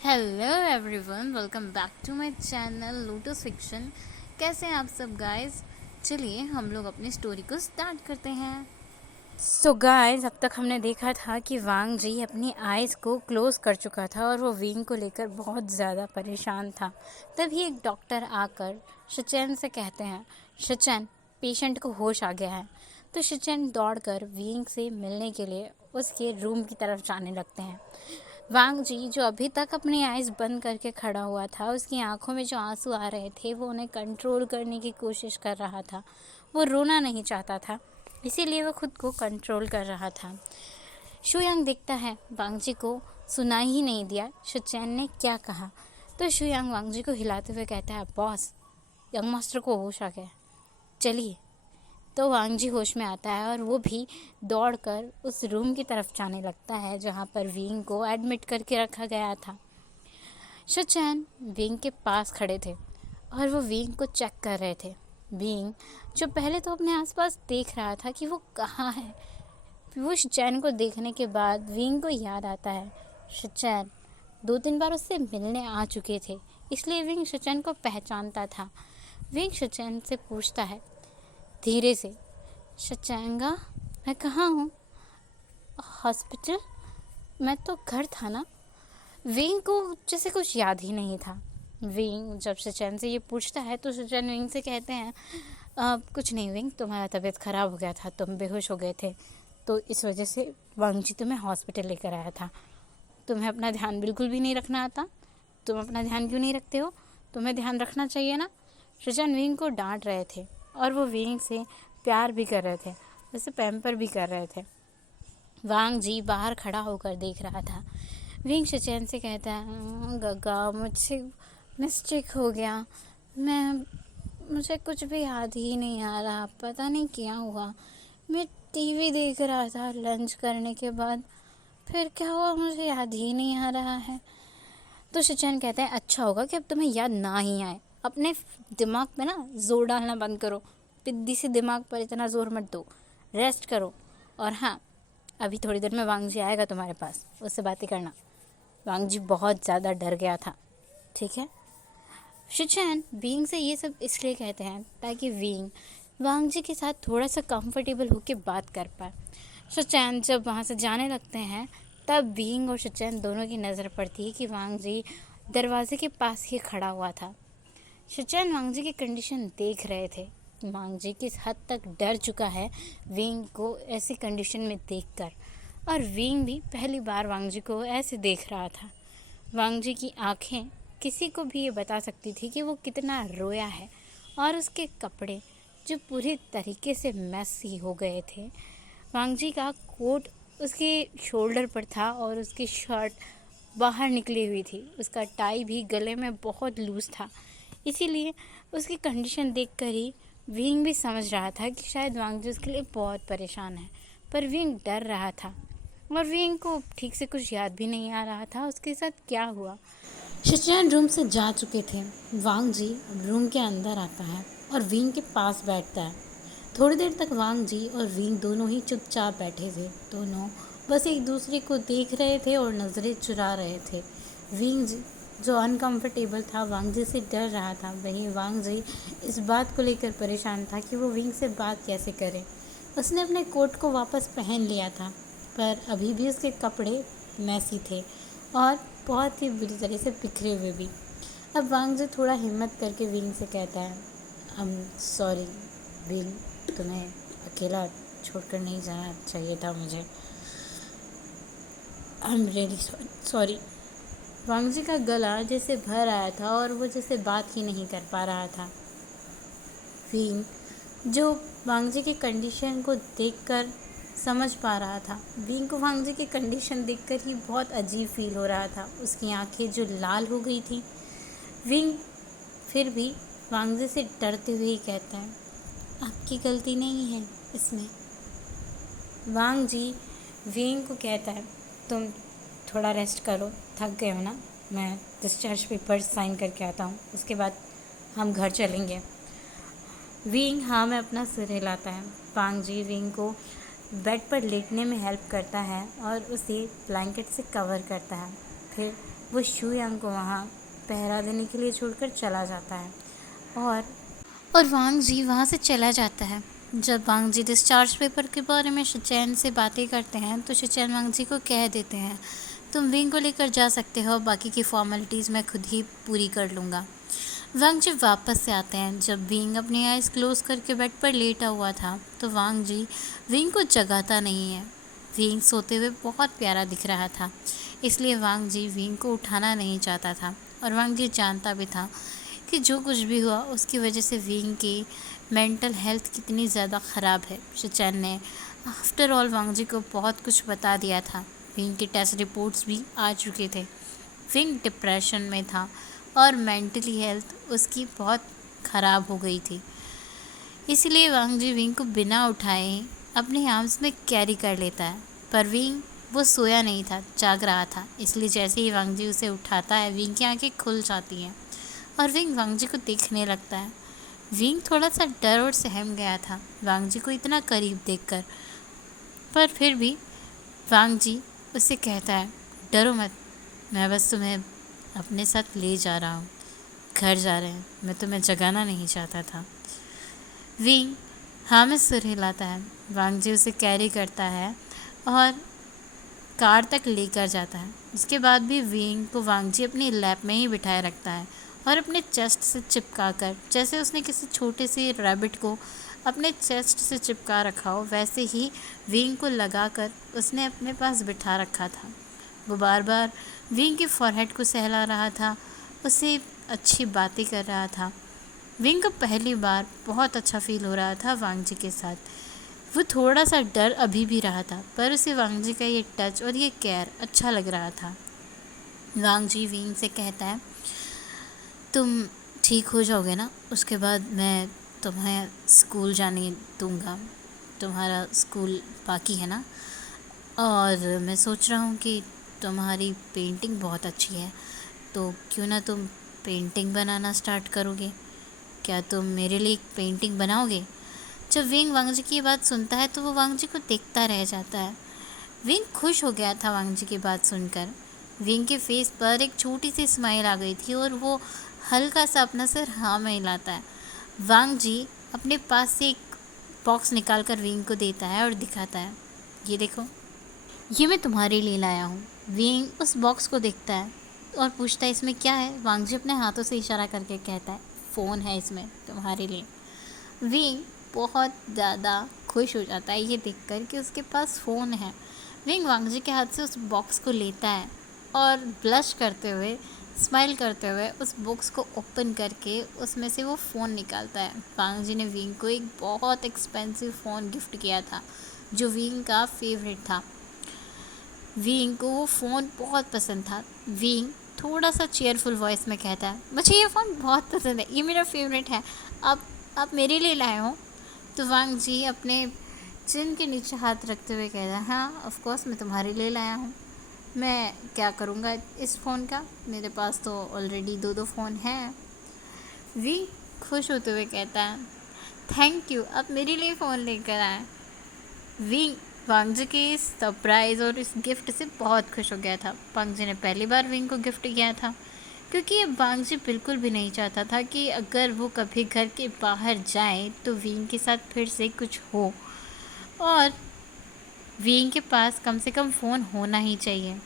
Hello everyone, welcome back to my channel Lotus Fiction. कैसे हैं आप सब गाइस? चलिए हम लोग अपनी स्टोरी को स्टार्ट करते हैं। सो गाइस, अब तक हमने देखा था कि वांग जी अपनी आइज़ को क्लोज कर चुका था और वो विंग को लेकर बहुत ज़्यादा परेशान था। तभी एक डॉक्टर आकर शिचेन से कहते हैं, शिचेन, पेशेंट को होश आ गया है। तो शिचेन दौड़कर विंग से मिलने के लिए उसके रूम की तरफ जाने लगते हैं। वांग जी, जो अभी तक अपनी आइज़ बंद करके खड़ा हुआ था, उसकी आंखों में जो आंसू आ रहे थे वो उन्हें कंट्रोल करने की कोशिश कर रहा था। वो रोना नहीं चाहता था, इसीलिए वो खुद को कंट्रोल कर रहा था। शुयांग देखता है वांग जी को सुना ही नहीं दिया शिचेन ने क्या कहा। तो शुयांग वांग जी को हिलाते हुए कहता है, बॉस, यंग मास्टर को होश आ गया, चलिए। तो वांग जी होश में आता है और वो भी दौड़कर उस रूम की तरफ जाने लगता है जहाँ पर विंग को एडमिट करके रखा गया था। शिचेन विंग के पास खड़े थे और वो विंग को चेक कर रहे थे। विंग, जो पहले तो अपने आसपास देख रहा था कि वो कहाँ है, वो शिचेन को देखने के बाद विंग को याद आता है शिचेन 2-3 बार उससे मिलने आ चुके थे, इसलिए विंग शिचेन को पहचानता था। विंग शिचेन से पूछता है धीरे से, शिचेंगा, मैं कहाँ हूँ? हॉस्पिटल? मैं तो घर था ना। विंग को जैसे कुछ याद ही नहीं था। विंग जब शिचेन से ये पूछता है तो शिचेन विंग से कहते हैं, कुछ नहीं विंग, तुम्हारा तबीयत ख़राब हो गया था, तुम बेहोश हो गए थे, तो इस वजह से वांग जी तुम्हें हॉस्पिटल लेकर आया था। तुम्हें अपना ध्यान बिल्कुल भी नहीं रखना आता। तुम अपना ध्यान क्यों नहीं रखते हो? तुम्हें ध्यान रखना चाहिए ना। शिचेन विंग को डांट रहे थे और वो विंग से प्यार भी कर रहे थे, उसे पैम्पर भी कर रहे थे। वांग जी बाहर खड़ा होकर देख रहा था। विंग शिचेन से कहता है, गग्गा, मुझसे मिस्टेक हो गया। मैं मुझे कुछ भी याद ही नहीं आ रहा, पता नहीं क्या हुआ। मैं टीवी देख रहा था लंच करने के बाद, फिर क्या हुआ मुझे याद ही नहीं आ रहा है। तो शिचेन कहते हैं, अच्छा होगा कि अब तुम्हें याद ना ही आए। अपने दिमाग पे ना जोर डालना बंद करो, पिद्दी से दिमाग पर इतना जोर मत दो, रेस्ट करो। और हाँ, अभी थोड़ी देर में वांग जी आएगा तुम्हारे पास, उससे बातें करना। वांग जी बहुत ज़्यादा डर गया था, ठीक है। शिचेन विंग से ये सब इसलिए कहते हैं ताकि विंग वांग जी के साथ थोड़ा सा कंफर्टेबल होकर बात कर पाए। शिचेन जब वहाँ से जाने लगते हैं तब विंग और शिचेन दोनों की नज़र पड़ती है कि वांग जी दरवाजे के पास ही खड़ा हुआ था। शिचेन वांग जी की कंडीशन देख रहे थे। वांग जी किस हद तक डर चुका है विंग को ऐसी कंडीशन में देखकर, और विंग भी पहली बार वांग जी को ऐसे देख रहा था। वांग जी की आंखें किसी को भी ये बता सकती थी कि वो कितना रोया है, और उसके कपड़े जो पूरी तरीके से मैसी हो गए थे। वांग जी का कोट उसके शोल्डर पर था और उसकी शर्ट बाहर निकली हुई थी, उसका टाई भी गले में बहुत लूज था। इसीलिए उसकी कंडीशन देखकर ही विंग भी समझ रहा था कि शायद वांग जी उसके लिए बहुत परेशान है, पर विंग डर रहा था और विंग को ठीक से कुछ याद भी नहीं आ रहा था उसके साथ क्या हुआ। शिचेन रूम से जा चुके थे। वांग जी रूम के अंदर आता है और विंग के पास बैठता है। थोड़ी देर तक वांग जी और विंग दोनों ही चुपचाप बैठे थे। दोनों बस एक दूसरे को देख रहे थे और नज़रें चुरा रहे थे। विंग जी, जो अनकंफर्टेबल था, वांग जी से डर रहा था। वहीं वांग जी इस बात को लेकर परेशान था कि वो विंग से बात कैसे करे। उसने अपने कोट को वापस पहन लिया था, पर अभी भी उसके कपड़े मैसी थे और बहुत ही बुरी तरह से बिखरे हुए भी। अब वांग जी थोड़ा हिम्मत करके विंग से कहता है, सॉरी विंग, तुम्हें अकेला छोड़कर नहीं जाना चाहिए था मुझे। I am really sorry. Wang ji का गला जैसे भर आया था और वो जैसे बात ही नहीं कर पा रहा था। विंग, जो वांग जी की कंडीशन को देखकर समझ पा रहा था, विंग को वांग जी की कंडीशन देखकर ही बहुत अजीब फील हो रहा था। उसकी आंखें जो लाल हो गई थी। विंग फिर भी वांग जी से डरते हुए ही कहता है, आपकी गलती नहीं है इसमें। वांग जी विंग को कहता है, तुम थोड़ा रेस्ट करो, थक गए हो ना, मैं डिस्चार्ज पेपर साइन करके आता हूँ, उसके बाद हम घर चलेंगे। विंग हाँ में अपना सिर हिलाता है। वांग जी विंग को बेड पर लेटने में हेल्प करता है और उसे ब्लैंकेट से कवर करता है। फिर वो शुयांग को वहाँ पहरा देने के लिए छोड़कर चला जाता है और वांग जी वहाँ से चला जाता है। जब वांग जी डिस्चार्ज पेपर के बारे में शिचैन से बातें करते हैं तो शिचैन वांग जी को कह देते हैं, तुम विंग को लेकर जा सकते हो, बाकी की फॉर्मेलिटीज़ मैं खुद ही पूरी कर लूँगा। वांग जी वापस से आते हैं। जब विंग अपनी आइज़ क्लोज करके बेड पर लेटा हुआ था तो वांग जी विंग को जगाता नहीं है। विंग सोते हुए बहुत प्यारा दिख रहा था, इसलिए वांग जी विंग को उठाना नहीं चाहता था और वांग जी जानता भी था कि जो कुछ भी हुआ उसकी वजह से विंग की मेंटल हेल्थ कितनी ज़्यादा ख़राब है। शिचैन ने आफ्टर ऑल वांग जी को बहुत कुछ बता दिया था। विंग के टेस्ट रिपोर्ट्स भी आ चुके थे। विंग डिप्रेशन में था और मेंटली हेल्थ उसकी बहुत ख़राब हो गई थी, इसलिए वांग जी विंग को बिना उठाए अपने आर्म्स में कैरी कर लेता है। पर विंग वो सोया नहीं था, जाग रहा था, इसलिए जैसे ही वांग जी उसे उठाता है विंग की आंखें खुल जाती हैं और विंग वांग जी को देखने लगता है। विंग थोड़ा सा डर और सहम गया था वांग जी को इतना करीब देखकर, पर फिर भी वांग जी उससे कहता है, डरो मत, मैं बस तुम्हें अपने साथ ले जा रहा हूँ, घर जा रहे हैं, मैं तुम्हें जगाना नहीं चाहता था। विंग हाँ में सिर हिलाता है। वांग जी उसे कैरी करता है और कार तक लेकर जाता है। इसके बाद भी विंग को वांग जी अपनी लैप में ही बिठाए रखता है और अपने चेस्ट से चिपका कर, जैसे उसने किसी छोटे से रैबिट को अपने चेस्ट से चिपका रखा हो, वैसे ही विंग को लगाकर उसने अपने पास बिठा रखा था। वो बार बार विंग के फॉरहेड को सहला रहा था, उससे अच्छी बातें कर रहा था। विंग को पहली बार बहुत अच्छा फील हो रहा था वांग जी के साथ। वो थोड़ा सा डर अभी भी रहा था, पर उसे वांग जी का ये टच और ये केयर अच्छा लग रहा था। वांग जी विंग से कहता है, तुम ठीक हो जाओगे ना, उसके बाद मैं तुम्हें स्कूल जाने दूंगा, तुम्हारा स्कूल बाकी है ना, और मैं सोच रहा हूँ कि तुम्हारी पेंटिंग बहुत अच्छी है, तो क्यों ना तुम पेंटिंग बनाना स्टार्ट करोगे, क्या तुम मेरे लिए एक पेंटिंग बनाओगे। जब विंग वांग जी की बात सुनता है तो वो वांग जी को देखता रह जाता है। विंग खुश हो गया था वांग जी की बात सुनकर। विंग के फेस पर एक छोटी सी स्माइल आ गई थी और वो हल्का सा अपना सिर हाँ में हिलाता है। वांग जी अपने पास से एक बॉक्स निकाल कर विंग को देता है और दिखाता है, ये देखो, ये मैं तुम्हारे लिए लाया हूँ। विंग उस बॉक्स को देखता है और पूछता है, इसमें क्या है। वांग जी अपने हाथों से इशारा करके कहता है, फ़ोन है इसमें तुम्हारे लिए। विंग बहुत ज़्यादा खुश हो जाता है ये देखकर कि उसके पास फ़ोन है। विंग वांग जी के हाथ से उस बॉक्स को लेता है और ब्लश करते हुए, स्माइल करते हुए उस बॉक्स को ओपन करके उसमें से वो फ़ोन निकालता है। वांग जी ने विंग को एक बहुत एक्सपेंसिव फ़ोन गिफ्ट किया था जो विंग का फेवरेट था। विंग को वो फ़ोन बहुत पसंद था। विंग थोड़ा सा चेयरफुल वॉइस में कहता है, मुझे ये फ़ोन बहुत पसंद है, ये मेरा फेवरेट है, आप मेरे लिए लाए हो। तो वांग जी अपने चिन के नीचे हाथ रखते हुए कहता है, हाँ ऑफ कोर्स मैं तुम्हारे लिए लाया हूँ, मैं क्या करूँगा इस फ़ोन का, मेरे पास तो ऑलरेडी दो फ़ोन हैं। विंग खुश होते हुए कहता है, थैंक यू, आप मेरे लिए फ़ोन लेकर आए। विंग वांग जी के इस सरप्राइज़ और इस गिफ्ट से बहुत खुश हो गया था। वांग जी ने पहली बार विंग को गिफ्ट किया था, क्योंकि वांग जी बिल्कुल भी नहीं चाहता था कि अगर वो कभी घर के बाहर जाए तो विंग के साथ फिर से कुछ हो, और विंग के पास कम से कम फ़ोन होना ही चाहिए।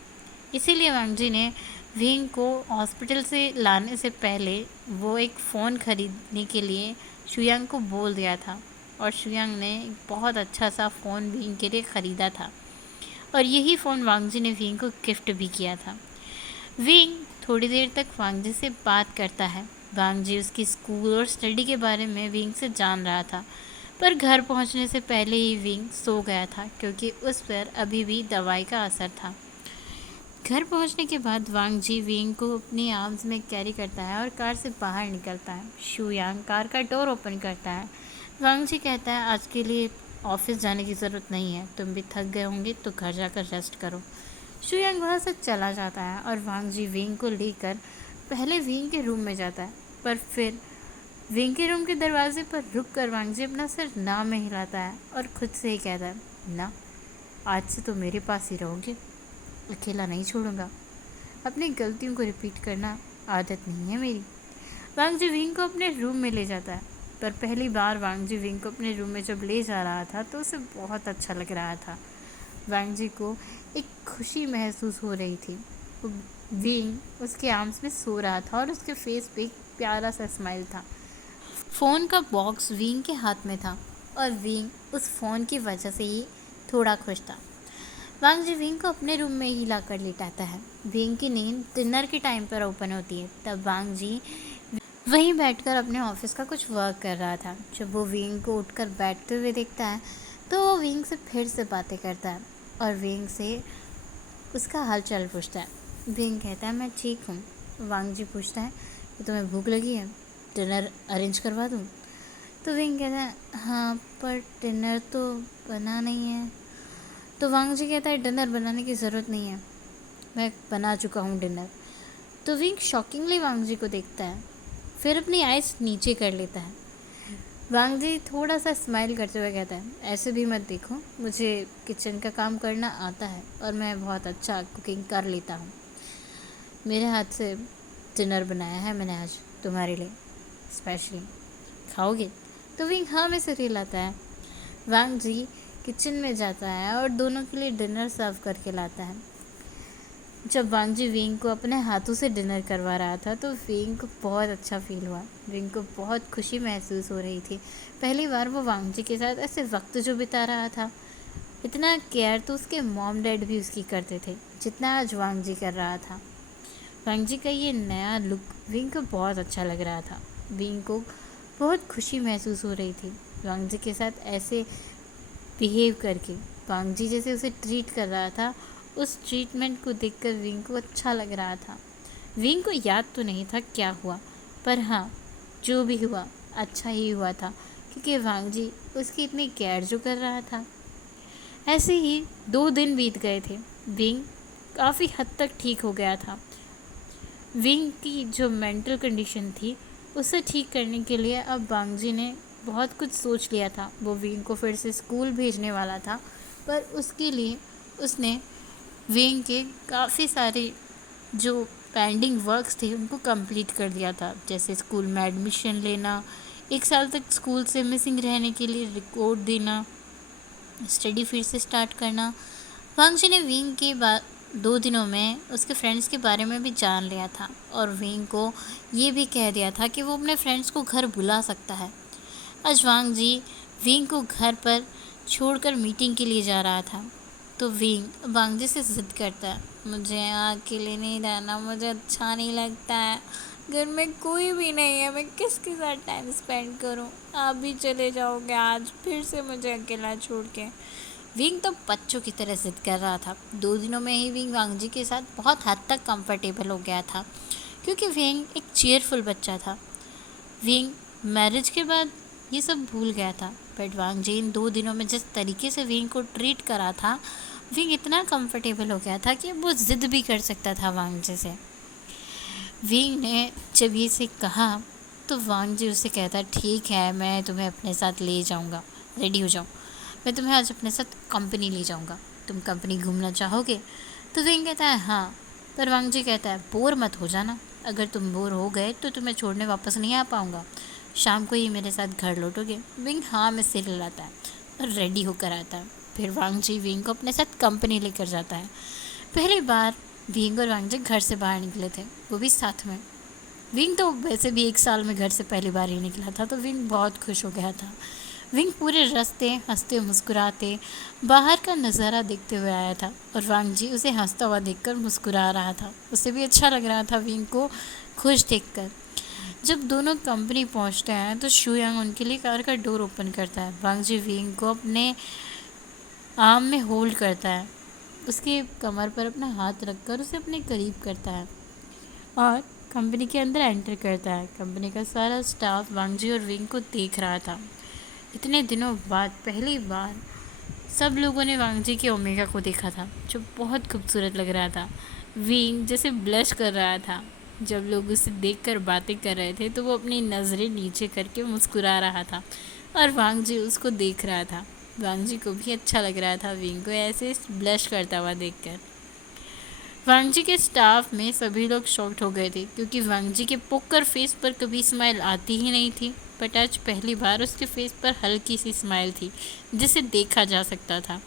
इसीलिए वांग जी ने विंग को हॉस्पिटल से लाने से पहले वो एक फ़ोन ख़रीदने के लिए शुयांग को बोल दिया था, और शुयांग ने एक बहुत अच्छा सा फ़ोन विंग के लिए ख़रीदा था, और यही फ़ोन वांग जी ने विंग को गिफ्ट भी किया था। विंग थोड़ी देर तक वांग जी से बात करता है। वांग जी उसकी स्कूल और स्टडी के बारे में विंग से जान रहा था, पर घर पहुंचने से पहले ही विंग सो गया था क्योंकि उस पर अभी भी दवाई का असर था। घर पहुंचने के बाद वांग जी विंग को अपनी आर्म्स में कैरी करता है और कार से बाहर निकलता है। शुयांग कार का डोर ओपन करता है। वांग जी कहता है, आज के लिए ऑफिस जाने की ज़रूरत नहीं है, तुम भी थक गए होंगे तो घर जाकर रेस्ट करो। शुयांग वहाँ से चला जाता है और वांग जी विंग को लेकर पहले विंग के रूम में जाता है, पर फिर विंग के रूम के दरवाजे पर रुक कर वांग जी अपना सिर ना में हिलाता है और खुद से ही कहता है, ना, आज से तो मेरे पास ही रहोगे, अकेला नहीं छोड़ूंगा। अपनी गलतियों को रिपीट करना आदत नहीं है मेरी। वांग जी विंग को अपने रूम में ले जाता है, पर पहली बार वांग जी विंग को अपने रूम में जब ले जा रहा था तो उसे बहुत अच्छा लग रहा था। वांग जी को एक खुशी महसूस हो रही थी। विंग उसके आर्म्स में सो रहा था और उसके फेस पे एक प्यारा सा स्माइल था। फ़ोन का बॉक्स विंग के हाथ में था और विंग उस फ़ोन की वजह से ही थोड़ा खुश था। वांग जी विंग को अपने रूम में ही लाकर लेटाता है। विंग की नींद डिनर के टाइम पर ओपन होती है। तब वांग जी वहीं बैठकर अपने ऑफिस का कुछ वर्क कर रहा था। जब वो विंग को उठकर बैठते हुए देखता है तो वो विंग से फिर से बातें करता है और विंग से उसका हाल चाल पूछता है। विंग कहता है मैं ठीक हूँ। वांग जी पूछता है कि तुम्हें भूख लगी है, डिनर अरेंज करवा दूँ? तो विंग कहता है हाँ, पर डिनर तो बना नहीं है। तो वांग जी कहता है डिनर बनाने की ज़रूरत नहीं है, मैं बना चुका हूँ डिनर। तो विंग शॉकिंगली वांग जी को देखता है, फिर अपनी आइज़ नीचे कर लेता है। वांग जी थोड़ा सा स्माइल करते हुए कहता है ऐसे भी मत देखो, मुझे किचन का काम करना आता है और मैं बहुत अच्छा कुकिंग कर लेता हूँ। मेरे हाथ से डिनर बनाया है मैंने आज तुम्हारे लिए स्पेशली, खाओगे? तो विंग हाँ में सिर हिलाता है। वांग जी किचन में जाता है और दोनों के लिए डिनर सर्व करके लाता है। जब वांग जी विंग को अपने हाथों से डिनर करवा रहा था तो विंग को बहुत अच्छा फील हुआ। विंग को बहुत खुशी महसूस हो रही थी। पहली बार वो वांग जी के साथ ऐसे वक्त जो बिता रहा था। इतना केयर तो उसके मॉम डैड भी उसकी करते थे जितना आज वांग जी कर रहा था। वांग जी का ये नया लुक विंग को बहुत अच्छा लग रहा था। विंग को बहुत खुशी महसूस हो रही थी वांग जी के साथ ऐसे बिहेव करके। वांग जी जैसे उसे ट्रीट कर रहा था, उस ट्रीटमेंट को देखकर विंग को अच्छा लग रहा था। विंग को याद तो नहीं था क्या हुआ, पर हाँ, जो भी हुआ अच्छा ही हुआ था, क्योंकि वांग जी उसकी इतनी केयर जो कर रहा था। ऐसे ही 2 दिन बीत गए थे। विंग काफ़ी हद तक ठीक हो गया था। विंग की जो मेंटल कंडीशन थी उसे ठीक करने के लिए अब वांग जी ने बहुत कुछ सोच लिया था। वो विंग को फिर से स्कूल भेजने वाला था, पर उसके लिए उसने विंग के काफ़ी सारे जो पेंडिंग वर्क्स थे उनको कंप्लीट कर दिया था, जैसे स्कूल में एडमिशन लेना, 1 साल तक स्कूल से मिसिंग रहने के लिए रिपोर्ट देना, स्टडी फिर से स्टार्ट करना। वांग जी ने विंग के 2 दिनों में उसके फ्रेंड्स के बारे में भी जान लिया था और विंग को ये भी कह दिया था कि वो अपने फ्रेंड्स को घर बुला सकता है। आज वांग जी विंग को घर पर छोड़कर मीटिंग के लिए जा रहा था तो विंग वांग जी से ज़िद करता है मुझे यहाँ अकेले नहीं रहना, मुझे अच्छा नहीं लगता है, घर में कोई भी नहीं है, मैं किसके साथ टाइम स्पेंड करूँ? आप भी चले जाओगे आज फिर से मुझे अकेला छोड़ के। विंग तो बच्चों की तरह ज़िद कर रहा था। 2 दिनों में ही विंग वांग जी के साथ बहुत हद तक कंफर्टेबल हो गया था, क्योंकि विंग एक चीयरफुल बच्चा था। विंग मैरिज के बाद ये सब भूल गया था, बट वांग जी इन 2 दिनों में जिस तरीके से विंग को ट्रीट करा था, विंग इतना कंफर्टेबल हो गया था कि वो ज़िद भी कर सकता था वांग जी से। विंग ने जब ये से कहा तो वांग जी उससे कहता ठीक है, मैं तुम्हें अपने साथ ले जाऊंगा, रेडी हो जाओ, मैं तुम्हें आज अपने साथ कंपनी ले जाऊंगा, तुम कंपनी घूमना चाहोगे? तो विंग कहता है हाँ, पर वांग जी कहता है बोर मत हो जाना, अगर तुम बोर हो गए तो तुम्हें छोड़ने वापस नहीं आ पाऊँगा, शाम को ही मेरे साथ घर लौटोगे। विंग हाँ में सिर हिलाता है और रेडी होकर आता है। फिर वांग जी विंग को अपने साथ कंपनी लेकर जाता है। पहली बार विंग और वांग जी घर से बाहर निकले थे, वो भी साथ में। विंग तो वैसे भी 1 साल में घर से पहली बार ही निकला था, तो विंग बहुत खुश हो गया था। विंग पूरे रास्ते हंसते मुस्कुराते बाहर का नज़ारा देखते हुए आया था और वांग जी उसे हंसता हुआ देखकर मुस्कुरा रहा था। उसे भी अच्छा लग रहा था विंग को खुश देखकर। जब दोनों कंपनी पहुंचते हैं तो शुयांग उनके लिए कार का डोर ओपन करता है। वांग जी विंग को अपने आर्म में होल्ड करता है, उसके कमर पर अपना हाथ रखकर उसे अपने करीब करता है और कंपनी के अंदर एंटर करता है। कंपनी का सारा स्टाफ वांग जी और विंग को देख रहा था। इतने दिनों बाद पहली बार सब लोगों ने वांग जी के ओमेगा को देखा था, जो बहुत खूबसूरत लग रहा था। विंग जैसे ब्लश कर रहा था। जब लोग उसे देखकर बातें कर रहे थे तो वो अपनी नज़रें नीचे करके मुस्कुरा रहा था और वांग जी उसको देख रहा था। वांग जी को भी अच्छा लग रहा था विंग को ऐसे ब्लश करता हुआ देखकर। वांग जी के स्टाफ में सभी लोग शॉक्ड हो गए थे क्योंकि वांग जी के पोकर फेस पर कभी स्माइल आती ही नहीं थी, बट आज पहली बार उसके फेस पर हल्की सी स्माइल थी जिसे देखा जा सकता था।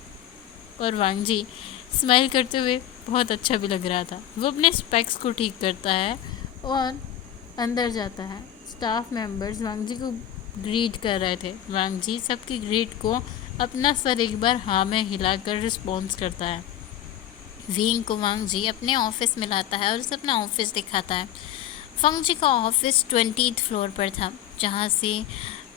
और वांग जी स्माइल करते हुए बहुत अच्छा भी लग रहा था। वो अपने स्पेक्स को ठीक करता है और अंदर जाता है। स्टाफ मेंबर्स वांग जी को ग्रीट कर रहे थे। वांग जी सबकी ग्रीट को अपना सर एक बार हाँ में हिलाकर रिस्पॉन्स करता है। विंग को वांग जी अपने ऑफिस में लाता है और उसे अपना ऑफिस दिखाता है। वांग जी का ऑफिस 20th फ्लोर पर था, जहाँ से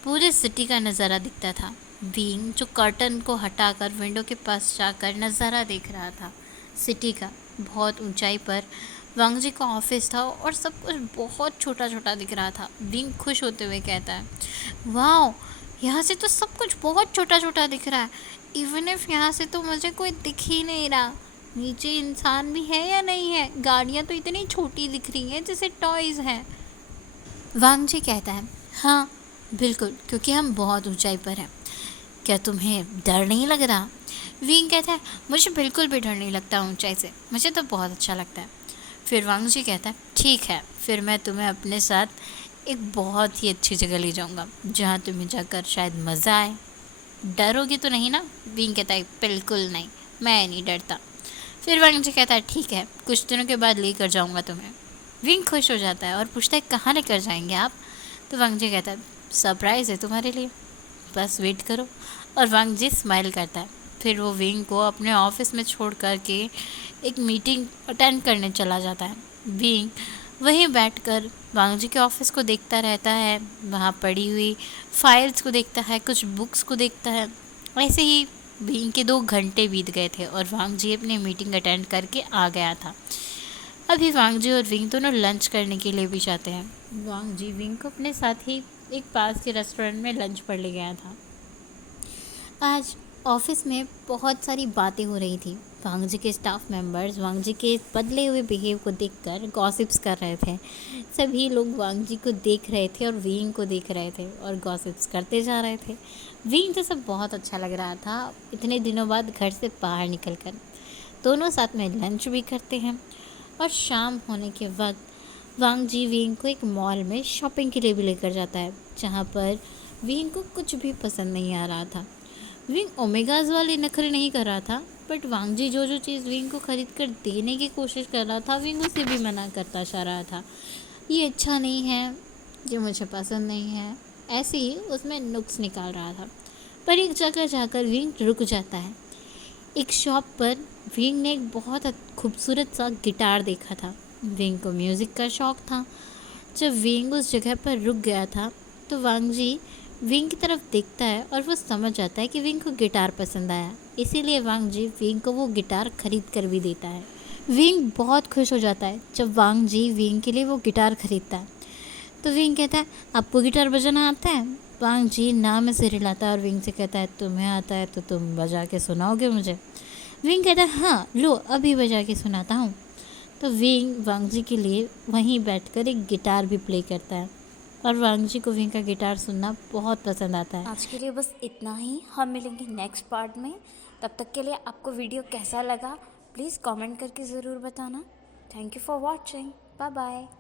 पूरे सिटी का नज़ारा दिखता था। विंग जो कर्टन को हटाकर विंडो के पास जाकर नज़ारा देख रहा था सिटी का। बहुत ऊंचाई पर वांग जी का ऑफिस था और सब कुछ बहुत छोटा छोटा दिख रहा था। विंग खुश होते हुए कहता है, वाह, यहाँ से तो सब कुछ बहुत छोटा छोटा दिख रहा है। इवन इफ यहाँ से तो मुझे कोई दिख ही नहीं रहा। नीचे इंसान भी है या नहीं है? गाड़ियाँ तो इतनी छोटी दिख रही हैं जैसे टॉयज़ हैं। वांग जी कहता है, हाँ बिल्कुल, क्योंकि हम बहुत ऊंचाई पर हैं। क्या तुम्हें डर नहीं लग रहा? विंग कहता है, मुझे बिल्कुल भी डर नहीं लगता ऊंचाई से, मुझे तो बहुत अच्छा लगता है। फिर वांग जी कहता है, ठीक है, फिर मैं तुम्हें अपने साथ एक बहुत ही अच्छी जगह ले जाऊंगा जहाँ तुम्हें जाकर शायद मज़ा आए। डरोगे तो नहीं ना? विंग कहता है, बिल्कुल नहीं, मैं नहीं डरता। फिर वांग जी कहता है, ठीक है, कुछ दिनों के बाद लेकर जाऊंगा तुम्हें। विंग खुश हो जाता है और पूछता है, कहाँ लेकर जाएंगे आप? तो वांग जी कहता है, सरप्राइज़ है तुम्हारे लिए, बस वेट करो। और वांग जी स्माइल करता है। फिर वो विंग को अपने ऑफिस में छोड़ कर के एक मीटिंग अटेंड करने चला जाता है। विंग वहीं बैठकर वांग जी के ऑफिस को देखता रहता है, वहाँ पड़ी हुई फाइल्स को देखता है, कुछ बुक्स को देखता है। ऐसे ही विंग के 2 घंटे बीत गए थे और वांग जी अपनी मीटिंग अटेंड करके आ गया था। अभी वांग जी और विंग दोनों लंच करने के लिए भी जाते हैं। वांग जी विंग को अपने साथ ही एक पास के रेस्टोरेंट में लंच पर ले गया था। आज ऑफिस में बहुत सारी बातें हो रही थी। वांग जी के स्टाफ मेंबर्स वांग जी के बदले हुए बिहेव को देखकर गॉसिप्स कर रहे थे। सभी लोग वांग जी को देख रहे थे और विंग को देख रहे थे और गॉसिप्स करते जा रहे थे। विंग तो सब बहुत अच्छा लग रहा था इतने दिनों बाद घर से बाहर निकलकर। दोनों साथ में लंच भी करते हैं और शाम होने के वक्त वांग जी विंग को एक मॉल में शॉपिंग के लिए भी लेकर जाता है, जहाँ पर विंग को कुछ भी पसंद नहीं आ रहा था। विंग ओमेगाज वाले नखरे नहीं कर रहा था, बट वांग जी जो जो चीज़ विंग को खरीद कर देने की कोशिश कर रहा था, विंग उसे भी मना करता जा रहा था। ये अच्छा नहीं है, ये मुझे पसंद नहीं है, ऐसे ही उसमें नुक्स निकाल रहा था। पर एक जगह जाकर विंग रुक जाता है। एक शॉप पर विंग ने एक बहुत खूबसूरत सा गिटार देखा था। विंग को म्यूज़िक का शौक़ था। जब विंग उस जगह पर रुक गया था तो वांग जी विंग की तरफ देखता है और वो समझ जाता है कि विंग को गिटार पसंद आया, इसीलिए वांग जी विंग को वो गिटार खरीद कर भी देता है। विंग बहुत खुश हो जाता है जब वांग जी विंग के लिए वो गिटार खरीदता है। तो विंग कहता है, आपको गिटार बजाना आता है? वांग जी ना में सिर हिलाता है और विंग से कहता है, तुम्हें आता है तो तुम बजा के सुनाओगे मुझे? विंग कहता है, हाँ लो, अभी बजा के सुनाता हूँ। तो विंग वांग जी के लिए वहीं बैठकर एक गिटार भी प्ले करता है और वांग जी को विंग का गिटार सुनना बहुत पसंद आता है। आज के लिए बस इतना ही। हम मिलेंगे नेक्स्ट पार्ट में। तब तक के लिए आपको वीडियो कैसा लगा प्लीज़ कमेंट करके ज़रूर बताना। Thank you for watching. Bye bye.